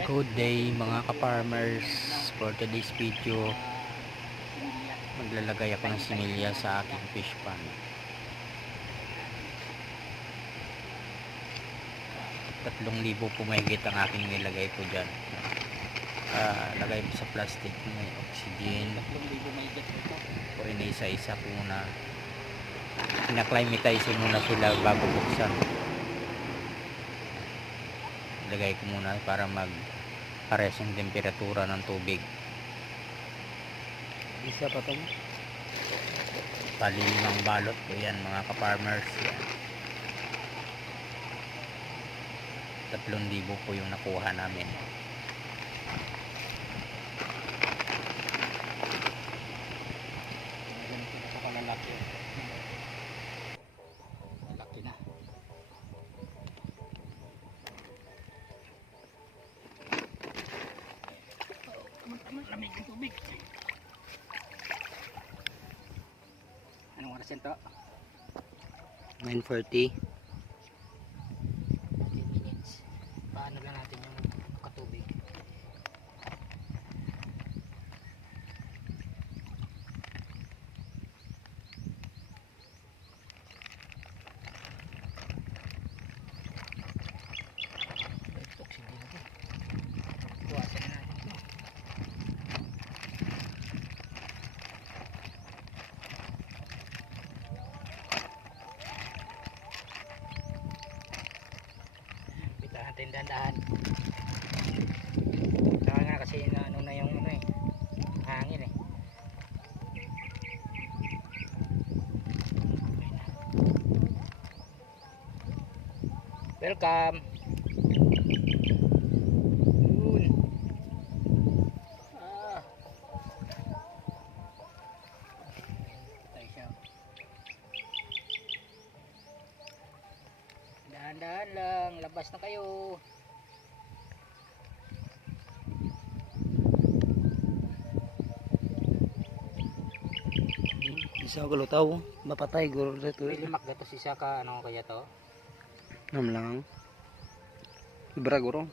Good day mga ka-farmers. For today's video Maglalagay ako ng similya sa aking fish pond Tatlong libo po mahigit ang aking nilagay ko dyan. Ah, Lagay mo sa plastic may oxygen. O inisa-isa ko muna. Pinaklimatize muna sila bago buksan Lagay ko muna para mag pares yung temperatura ng tubig. Isa pa to. Bali limang balot po yan mga ka-farmers. Yan. Tatlong libo po yung nakuha namin. Lamig ang tubig. Anong oras yan to? 940. 10 minutes. Paano lang natin yung katubig? Ito, oxygen na to. Kuwasan na natin ito. Bitahan natin dandahan. Saka nga kasi na ano na yung ano eh. Hangin eh. Welcome. Dahan-dahan lang, labas na kayo. Isa ko lutaw, mapatay guro dito. Limak gato si Saka, ano kaya to? Nam lang. Ibra guro.